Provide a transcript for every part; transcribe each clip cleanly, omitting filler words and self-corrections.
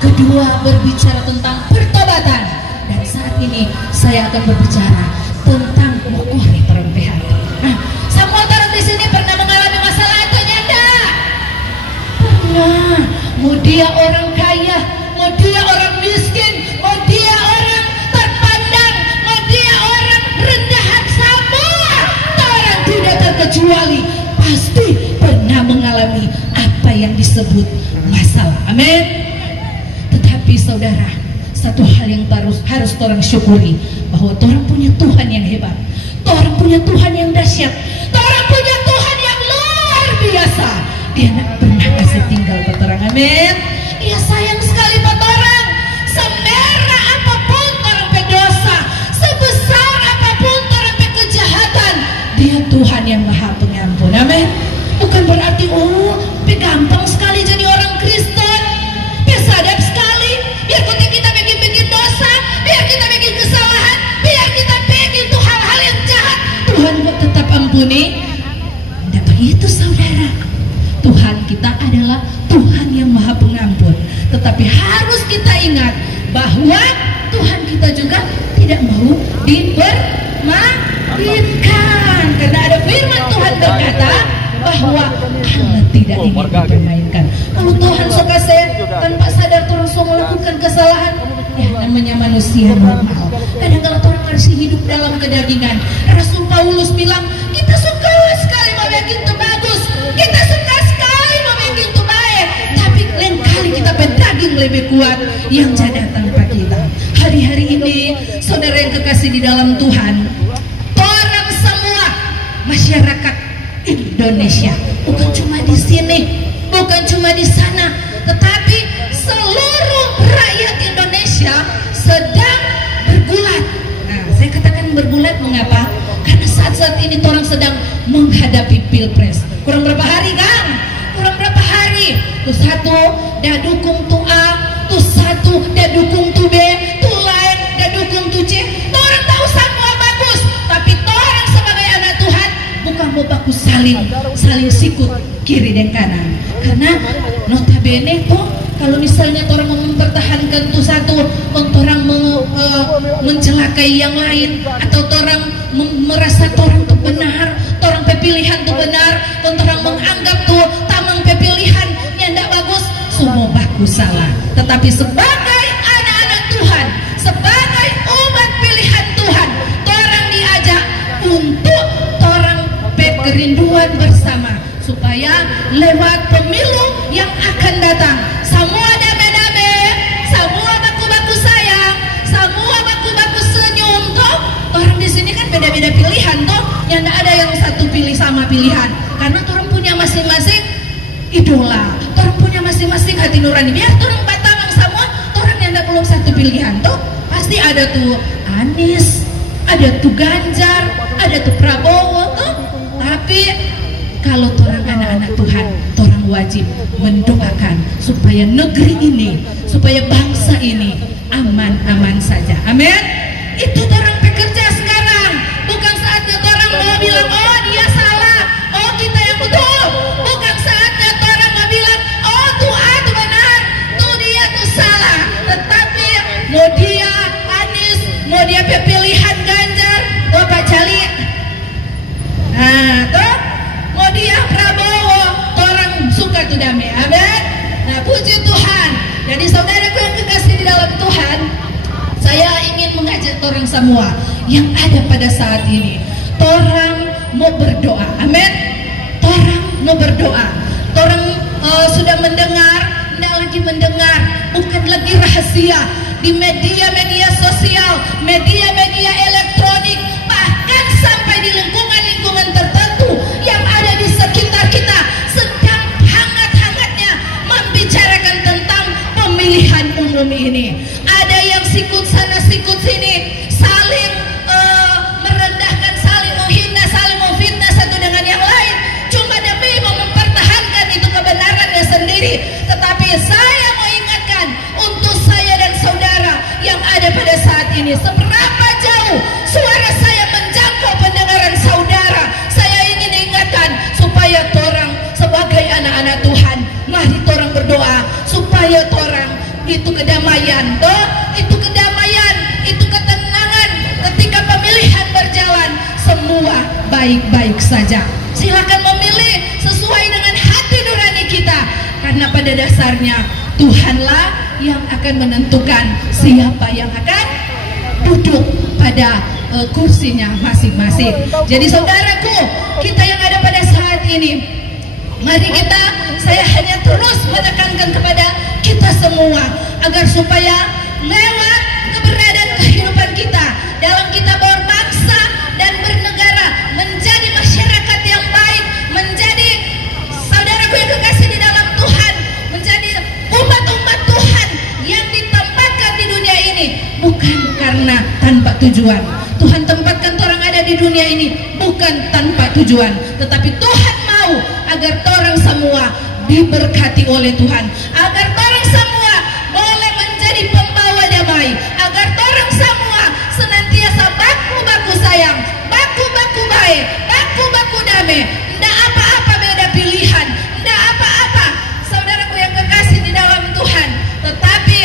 Kedua, berbicara tentang pertobatan. Dan saat ini saya akan berbicara tentang mengukuri orang PHK. Nah, semua orang di sini pernah mengalami masalah itu, nyanda? Pernah. Mau dia orang kaya, mau dia orang miskin, mau dia orang terpandang, mau dia orang rendahan, semua orang tidak terkecuali pasti pernah mengalami apa yang disebut masalah. Amin. Tetapi saudara, satu hal yang harus orang syukuri, bahwa orang punya Tuhan yang hebat, orang punya Tuhan yang dahsyat, orang punya Tuhan yang luar biasa. Dia tidak pernah kasih tinggal orang. Amin. Dia sayang sekali orang. Semerah apapun orang berdosa, sebesar apapun orang berkejahatan, dia Tuhan yang maha pengampun. Amin. Bukan berarti gampang sekali jadi orang Kristen, sadap sekali, biar kita bikin dosa, biar kita bikin kesalahan, biar kita bikin tuh hal-hal yang jahat, Tuhan tetap ampuni. Tidak begitu saudara. Tuhan kita adalah Tuhan yang maha pengampun. Tetapi harus kita ingat bahwa Tuhan kita juga tidak mau dipermainkan, karena ada firman Tuhan berkata bahwa Allah tidak ingin dipermainkan. Kalau Tuhan suka saya tanpa sadar orang suka melakukan kesalahan, ya namanya manusia normal. Kadang-kadang orang masih hidup dalam kedagingan. Rasul Paulus bilang, kita suka sekali mau bikin itu bagus, kita suka sekali mau bikin itu baik, tapi lain kali kita berdaging lebih kuat yang jadi tanpa kita. Hari-hari ini saudara yang kekasih di dalam Tuhan, orang semua masyarakat Indonesia, bukan cuma di sini, bukan cuma di sana, tetapi seluruh rakyat Indonesia sedang bergulat. Nah, saya katakan bergulat mengapa? Karena saat-saat ini orang sedang menghadapi pilpres. Kurang berapa hari kan? Kurang berapa hari? Tuh satu dah dukung tuh A, tuh satu dah dukung tuh B, tuh lain dah dukung tuh C. Tuh orang tahu semua bagus, tapi orang sebagai anak Tuhan bukan mau bagus saling sikut kiri dan kanan. Karena notabene tuh kalau misalnya orang mempertahankan tuh satu, orang mencelakai yang lain, atau orang merasa orang tuh benar, orang pepilihan tuh benar, orang menganggap tuh tamang pepilihan yang tidak bagus, semua bagus salah. Tetapi sebagai anak-anak Tuhan, sebagai umat pilihan Tuhan, orang diajak untuk orang kerinduan bersama, supaya lewat pemilu yang akan datang semua damai-damai, semua baku-baku sayang, semua baku-baku senyum. Toh orang di sini kan beda-beda pilihan, toh yang tidak ada yang satu pilih sama pilihan, karena orang punya masing-masing idola, orang punya masing-masing hati nurani. Biar orang batamang semua, orang yang tidak belum satu pilihan, toh pasti ada tuh Anies, ada tuh Ganjar, ada tuh Prabowo, toh. Tapi kalau orang anak-anak Tuhan, orang wajib mendoakan supaya negeri ini, supaya bangsa ini aman-aman saja. Amin. Itu orang pekerja sekarang. Bukan saatnya orang mau bilang, oh dia salah, oh kita yang betul. Bukan saatnya orang mau bilang, oh tuh A tuh benar, tuh dia tuh salah. Tetapi mau dia Anies, mau dia pilihan Ganjar, oh Pak Cali, nah tuh mau dia Prabowo, orang suka tuh damai. Amin. Nah puji Tuhan. Jadi saudaraku yang kekasih di dalam Tuhan, saya ingin mengajak orang semua yang ada pada saat ini, orang mau berdoa. Amin. Orang mau berdoa. Orang sudah mendengar, tidak lagi mendengar, bukan lagi rahasia di media-media sosial, media-media elektronik, bahkan sampai di lingkungan-lingkungan tertentu yang ada di sekitar kita sedang hangat-hangatnya membicarakan tentang pemilihan umum ini. Ada yang sikut sana sikut sini, saling merendahkan, saling menghina, saling memfitnah satu dengan yang lain, cuma demi mempertahankan itu kebenarannya sendiri. Tetapi mari torang berdoa supaya torang itu kedamaian, itu kedamaian, itu ketenangan ketika pemilihan berjalan semua baik-baik saja. Silakan memilih sesuai dengan hati nurani kita, karena pada dasarnya Tuhanlah yang akan menentukan siapa yang akan duduk pada kursinya masing-masing. Jadi saudaraku, kita yang ada pada saat ini, mari saya hanya terus menekankan kepada kita semua agar supaya lewat keberadaan kehidupan kita dalam kita berbangsa dan bernegara menjadi masyarakat yang baik, menjadi saudaraku yang kekasih di dalam Tuhan, menjadi umat-umat Tuhan yang ditempatkan di dunia ini bukan karena tanpa tujuan. Tuhan tempatkan orang ada di dunia ini bukan tanpa tujuan, tetapi Tuhan mau agar orang semua diberkati oleh Tuhan, agar orang semua boleh menjadi pembawa damai, agar orang semua senantiasa baku-baku sayang, baku-baku baik, baku-baku damai. Tidak apa-apa beda pilihan, tidak apa-apa saudaraku yang kekasih di dalam Tuhan. Tetapi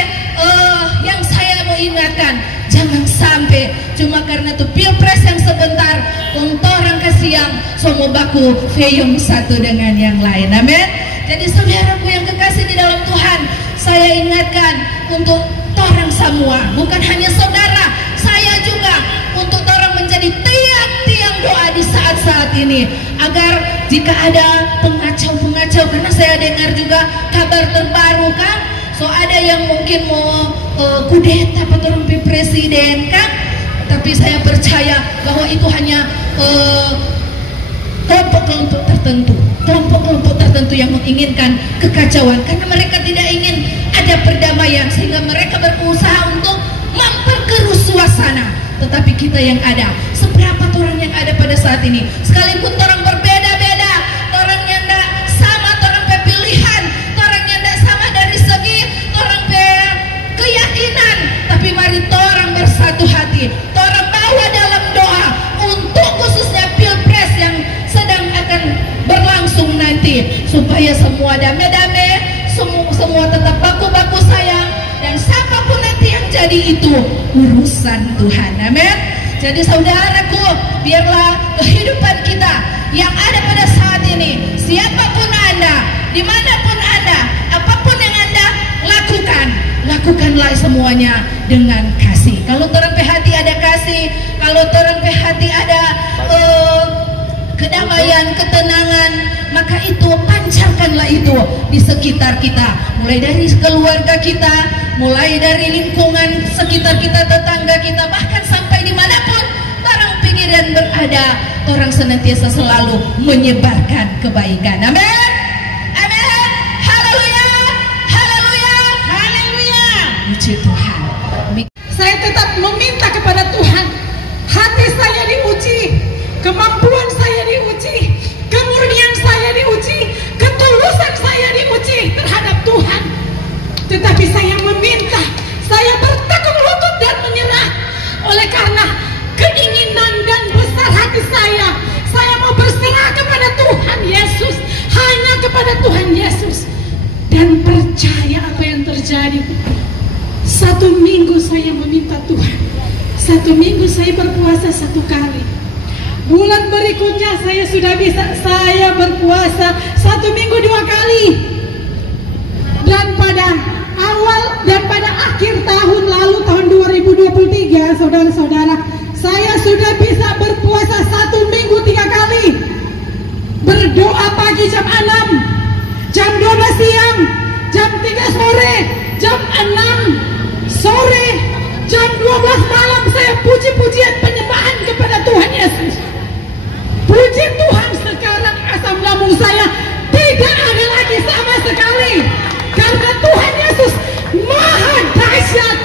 yang saya mau ingatkan, jangan sampai cuma karena itu pilpres yang sebentar untuk orang kasiang semua baku feyum satu dengan yang lain. Amin. Jadi saudaraku yang kekasih di dalam Tuhan, saya ingatkan untuk orang semua, bukan hanya saudara, saya juga untuk orang menjadi tiang-tiang doa di saat-saat ini, agar jika ada pengacau-pengacau, karena saya dengar juga kabar terbaru kan, so ada yang mungkin mau kudeta peterumpi presiden kan, tapi saya percaya bahwa itu hanya kelompok-kelompok tertentu yang menginginkan kekacauan, karena mereka tidak ingin ada perdamaian, sehingga mereka berusaha untuk memperkeruh suasana. Tetapi kita yang ada, seberapa orang yang ada pada saat ini, sekalipun orang berbeda-beda, orang yang tidak sama, orang pilihan, orang yang tidak sama dari segi orang keyakinan, tapi mari orang bersatu hati, orang bawa dalam doa untuk khususnya pilpres yang sedang akan berlangsung nanti, supaya semua damai-damai, semua tetap baku-baku sayang, dan siapapun nanti yang jadi itu urusan Tuhan. Amin. Jadi saudaraku, biarlah kehidupan kita yang ada pada saat ini, siapapun Anda, dimanapun Anda, apapun yang Anda lakukanlah semuanya dengan kasih. Kalau orang hati ada kasih, kalau orang hati ada kedamaian, ketenangan, maka itu pancarkanlah itu di sekitar kita, mulai dari keluarga kita, mulai dari lingkungan sekitar kita, tetangga kita, bahkan sampai dimanapun orang pikiran berada, orang senantiasa selalu menyebarkan kebaikan. Amin, amin, haleluya, haleluya, haleluya, puji Tuhan. Saya tetap meminta kepada Tuhan, hati saya diuji, kemampuan saya diuji, kemurnian saya diuji, ketulusan saya diuji terhadap Tuhan. Tetapi saya meminta, saya bertekuk lutut dan menyerah. Oleh karena keinginan dan besar hati saya mau berserah kepada Tuhan Yesus, hanya kepada Tuhan Yesus, dan percaya apa yang terjadi. 1 minggu saya meminta Tuhan, 1 minggu saya berpuasa 1 kali. Bulan berikutnya saya sudah bisa, saya berpuasa 1 minggu 2 kali. Dan pada awal dan pada akhir tahun lalu, tahun 2023, saudara-saudara, saya sudah bisa berpuasa 1 minggu 3 kali. Berdoa pagi jam 6, jam 12 siang, jam 3 sore, jam 6 sore, jam 12 malam saya puji-pujian penyembahan kepada Tuhan Yesus. Puji Tuhan, sekarang asam lambung saya tidak ada lagi sama sekali, karena Tuhan Yesus maha dahsyat.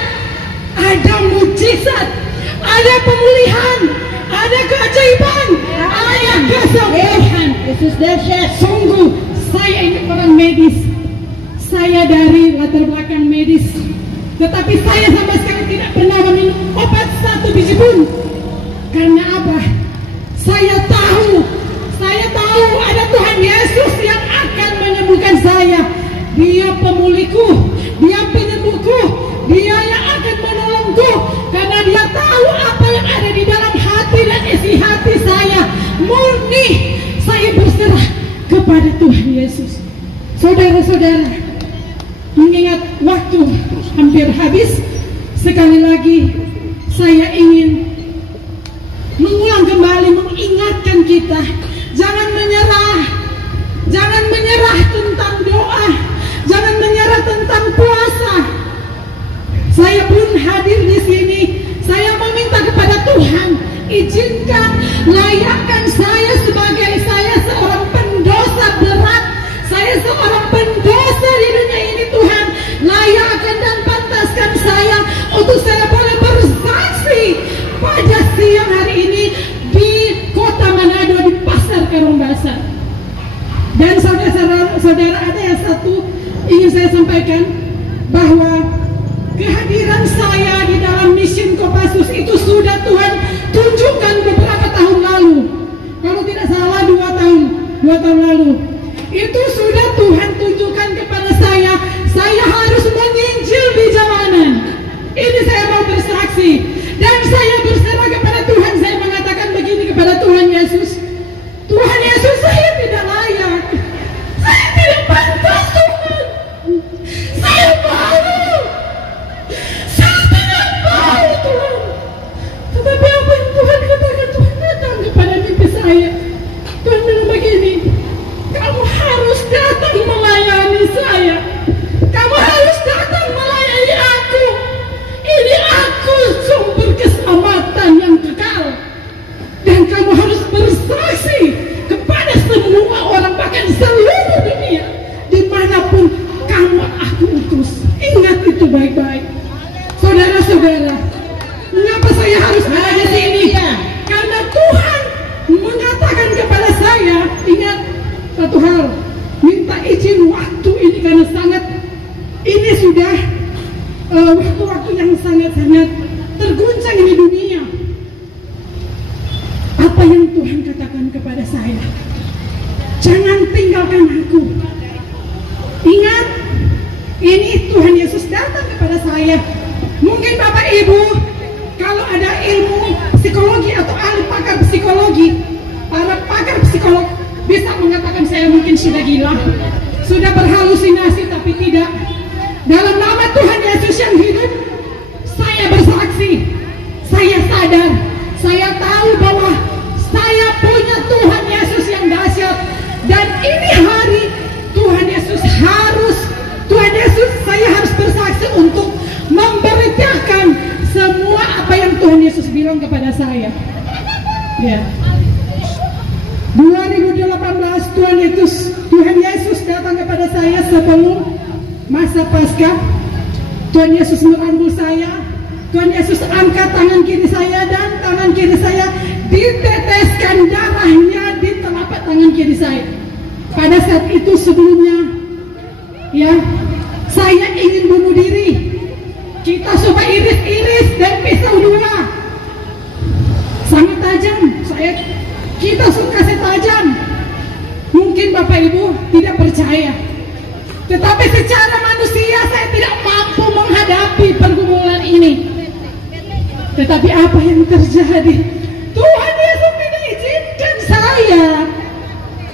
Ada mujizat, ada pemulihan, ada keajaiban, ada kesembuhan. Yesus dahsyat. Sungguh saya ini orang medis, saya dari latar belakang medis, tetapi saya sama sekali tidak pernah meminum obat 1 biji pun. Karena apa? Saya tahu ada Tuhan Yesus yang akan menyembuhkan saya. Yesus. Saudara-saudara, mengingat waktu hampir habis, sekali lagi saya ingin mengulang kembali, mengingatkan kita, jangan menyerah tentang doa, jangan menyerah tentang puasa. Saya pun hadir di sini. Saya meminta kepada Tuhan, izinkan, layakkan saya sebagai seorang pendosa berat, saya seorang pendosa di dunia ini. Tuhan, layakkan dan pantaskan saya untuk saya boleh bersaksi pada siang hari ini di kota Manado, di Pasar Karungbasa. Dan saudara-saudara, ada yang satu ingin saya sampaikan, bahwa kehadiran saya di dalam Mission Kopassus itu sudah Tuhan tunjukkan beberapa tahun lalu. Kalau tidak salah 2 tahun lalu. Itu sudah Tuhan tunjukkan kepada saya harus menginjil di jalanan. Ini saya mau bersaksi. Dan saya berserah kepada Tuhan. Saya mengatakan begini kepada Tuhan Yesus. Tuhan Yesus, saya tidak layak. Saya tidak pantas, Tuhan. Saya malu. Saya tidak mau, Tuhan. Tetapi apa yang Tuhan katakan, Tuhan datang kepada mimpi saya. Tuhan bilang begini, kamu harus datang melayani saya. Kamu harus datang melayani aku. Ini aku sumber keselamatan yang kekal. Dan kamu harus bersaksi kepada semua orang, bahkan seluruh dunia, dimanapun kamu aku utus. Ingat itu baik-baik. Saudara-saudara, mengapa saya harus ada di sini? Karena Tuhan mengatakan kepada saya, ingat satu hal, minta izin waktu ini karena sangat, ini sudah waktu-waktu yang sangat-sangat terguncang di dunia. Apa yang Tuhan katakan kepada saya? Jangan tinggalkan aku. Ingat, ini Tuhan Yesus datang kepada saya. Mungkin Bapak Ibu, kalau ada ilmu psikologi atau ahli pakar psikologi, para pakar psikolog bisa mengatakan saya mungkin sudah gila, sudah berhalusinasi, tapi tidak. Dalam nama Tuhan Yesus yang hidup, saya bersaksi, saya sadar, saya tahu bahwa saya punya Tuhan Yesus yang dahsyat. Dan ini hari Tuhan Yesus saya harus bersaksi untuk memberitakan semua apa yang Tuhan Yesus bilang kepada saya. Ya. 2018 Tuhan Yesus datang kepada saya sebelum masa Paskah. Tuhan Yesus merangkul saya. Tuhan Yesus angkat tangan kiri saya, dan tangan kiri saya diteteskan darahnya di telapak tangan kiri saya. Pada saat itu sebelumnya, ya, saya ingin bunuh diri. Kita coba iris-iris dan pisau 2. Sangat tajam. Kita suka tajam. Mungkin Bapak Ibu tidak percaya, tetapi secara manusia saya tidak mampu menghadapi pergumulan ini. Tetapi apa yang terjadi? Tuhan Yesus tidak izinkan saya.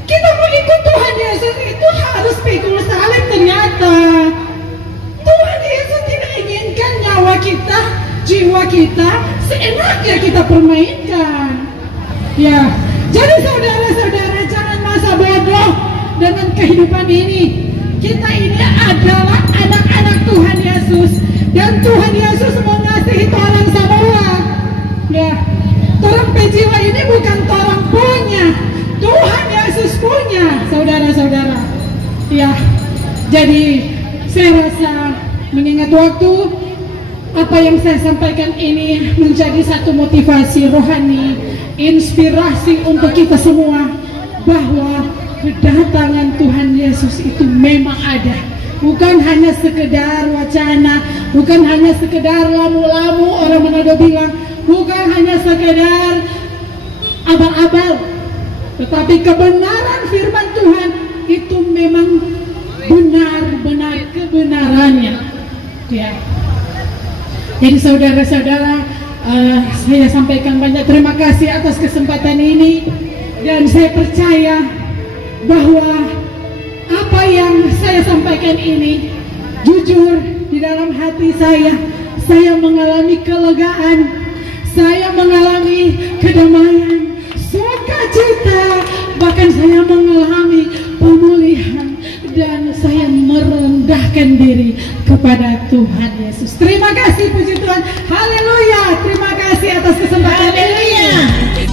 Kita mau ikut Tuhan Yesus itu harus pikul salib. Ternyata Tuhan Yesus tidak inginkan nyawa kita, jiwa kita seenaknya kita permainkan. Ya, jadi saudara-saudara, jangan masa bodoh dengan kehidupan ini. Kita ini adalah anak-anak Tuhan Yesus, dan Tuhan Yesus mengasihi orang semua. Ya, torang jiwa ini bukan torang punya, Tuhan Yesus punya, saudara-saudara. Ya, jadi saya rasa mengingat waktu, apa yang saya sampaikan ini menjadi satu motivasi rohani, inspirasi untuk kita semua, bahwa kedatangan Tuhan Yesus itu memang ada. Bukan hanya sekedar wacana, bukan hanya sekedar lamu-lamu orang Manado bilang, bukan hanya sekedar abal-abal, tetapi kebenaran firman Tuhan itu memang benar-benar kebenarannya. Ya. Jadi saudara-saudara, saya sampaikan banyak terima kasih atas kesempatan ini, dan saya percaya bahwa apa yang saya sampaikan ini jujur di dalam hati saya mengalami kelegaan, saya mengalami kedamaian, sukacita, bahkan saya mengalami pemulihan, dan saya merendahkan diri kepada Tuhan Yesus. Terima kasih, puji Tuhan. Haleluya. Terima kasih atas kesempatan ini.